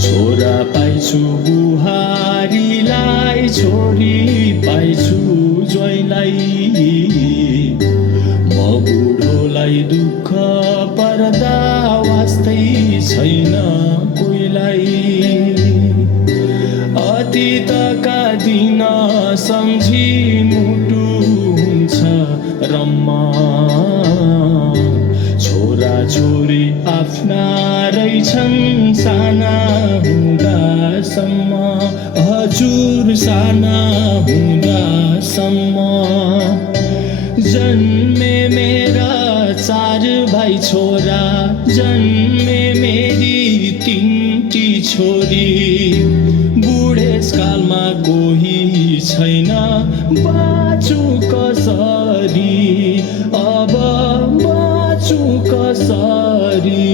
छोरा पाइछु बुहारीलाई, छोरी पाइछु ज्वाइँलाई। म बुढोलाई दुःख पर्दा वास्तै छैन कोहीलाई। अतीतका दिन सम्झी मुटु हुन्छ रम्मा। छोरा छोरी आफ्ना रहेछन् साना हुँदासम्म, हजुर साना हुँदासम्म। जन्मे मेरा 4 भाइ छोरा, जन्मे मेरी 3टी छोरी। बुढेसकालमा कोही छैन, बाँचु कसरी अब, बाँचु कसरी।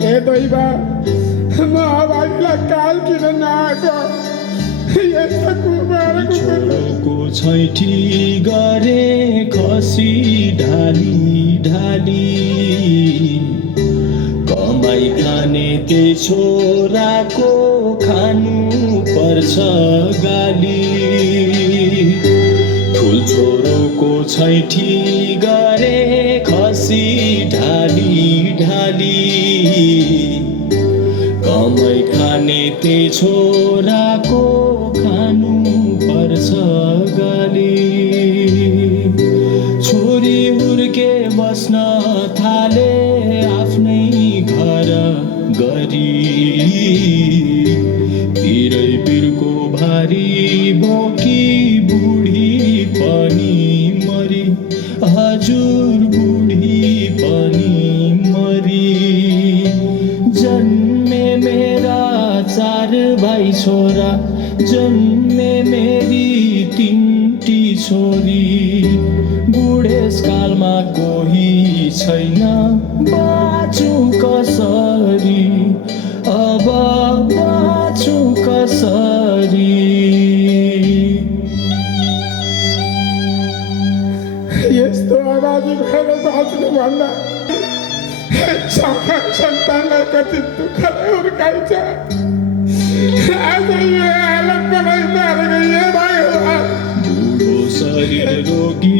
ए दैवा, म अभागीलाई काल किन नआएको? यस्तो कुमारको छोरोको छैठी गरे खसी ढाली ढाली। कमाई खाने त्यही छोराको खानु पर्छ गाली। ठुल छोरोको छैठी गरे खसी ढाली ढाली। कमाई खाने त्यही छोराको खानु पर्छ गाली। छोरी हुर्के बस्न थाले आफ्नै घर गरी। पिरै पिरको भारी बोकी बुढी पनि मरी, हजुर बुढी पनि मरी। जन्मे मेरा 4 भाइ छोरा, जन्मे मेरी 3टी छोरी। बुढेसकालमा कोही छैन, बाँचु कसरी अब, बाँचु कसरी। यस्तो अभागी भएर बाँच्नु भन्दा सन्तानलाई कति दुःखले हुर्काइन्छ। आज यो हालत बनाइ पारेको यो भाइ हो। बुढो शरीर रोगी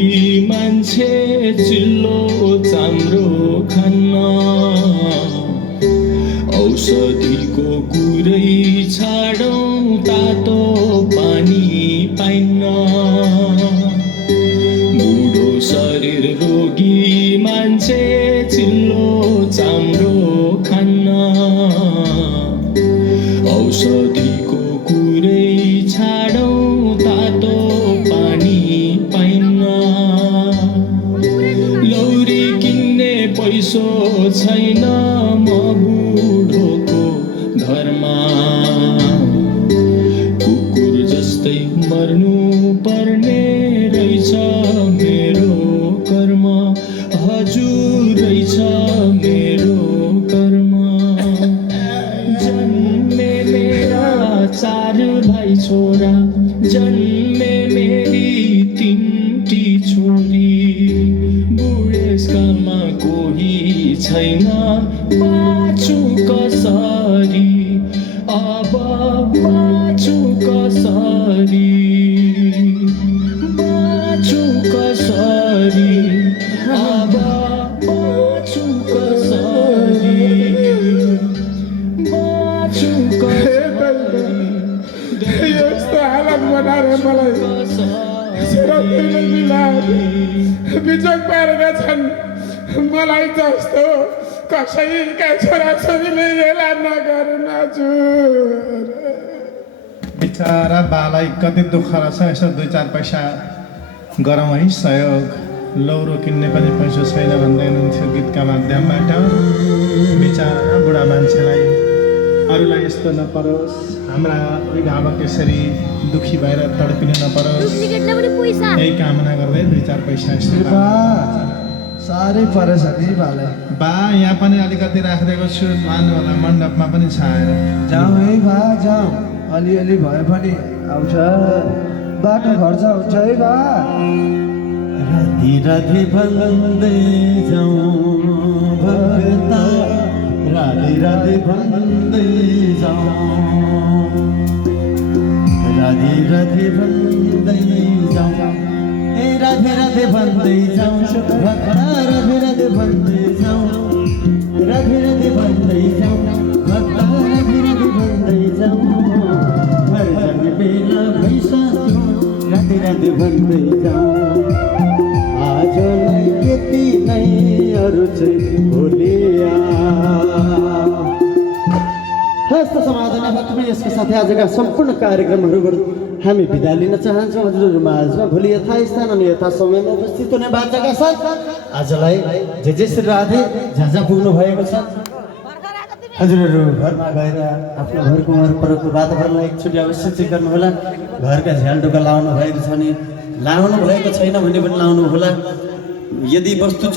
मान्छे चिल्लो चाम्रो खान्न। औषधिको कुरै छाडौँ, तातो पानी पाइन्न। बुढो शरीर रोगी मान्छे चिल्लो चाम्रो खान्न। औषधिको कुरै छाडौँ, तातो पानी पाइन्न। लौरी किन्ने पैसो छैन म बुढोको घरमा। कुकुर जस्तै मर्नु पर्ने रहेछ मेरो कर्म, हजुर रहेछ मेरो कर्म। जन्मे मेरा 4 भाइ छोरा, जन्मे मेरी 3टी छोरी। बुढेसकालमा कोही छैन, बाँचु कसरी अब, बाँचु कसरी, बाँचु कसरी अब, बाँचु कसरी, बाँचु कसरी। यस्तो हालत बनाएर मलाई छोराछोरीले मिलाएर बिजोग पारेका छन्। मलाई जस्तो कसैका छोराछोरीले यसलाई नगर्नु हजुर। बिचरा बालाई कति दुःख रहेछ। यसो 2-4 पैसा गरौँ है सहयोग। लौरो किन्ने पनि पैसा छैन भन्दै हुनुहुन्थ्यो गीतका माध्यमबाट। बिचरा बुढा मान्छेलाई, अरूलाई यस्तो नपरोस्, हाम्रा अभिभावक यसरी दुखी भएर तडपिनु नपरोस्, यही कामना गर्दै 2-4 पैसा यस्तो साह्रै परेछ नि बालाई। बा यहाँ पनि अलिकति राखिदिएको छु, लानु होला मण्डपमा पनि छाएर। जाउँ है बा, जाउँ। अलिअलि भए पनि आउँछ, बाटो खर्च हुन्छ है बा। राधे राधे भन्दै जाउँ भक्ता राधे राधे भन्दै जाउँ राधे राधे भन्दै जाउँ ए राधे राधे भन्दै जाउँ भक्ता राधे राधे भन्दै जाउँ राधे राधे भन्दै जाउँ भक्ता राधे राधे भन्दै जाउँ हर जाने बेला भइसक्यो राधे राधे भन्दै जाउँ आजलाई यति नै अरू चाहिँ भोलि हस्त समाधान भक्तमा यसका साथै आजका सम्पूर्ण कार्यक्रमहरूबाट हामी बिदा लिन चाहन्छौँ हजुरहरू माझमा भोलि यथास्थान अनि यथा समयमा उपस्थित हुने बाचाका साथ आजलाई जे श्री राधे जहाँ जहाँ पुग्नु भएको छ हजुरहरू घरमा गएर आफ्नो घरको वरपरको वातावरणलाई एकचोटि अवश्य चेक गर्नुहोला घरका झ्यालडोका लाउनु भएको छ भने लाउनु भएको छैन भने पनि लाउनु होला यदि वस्तु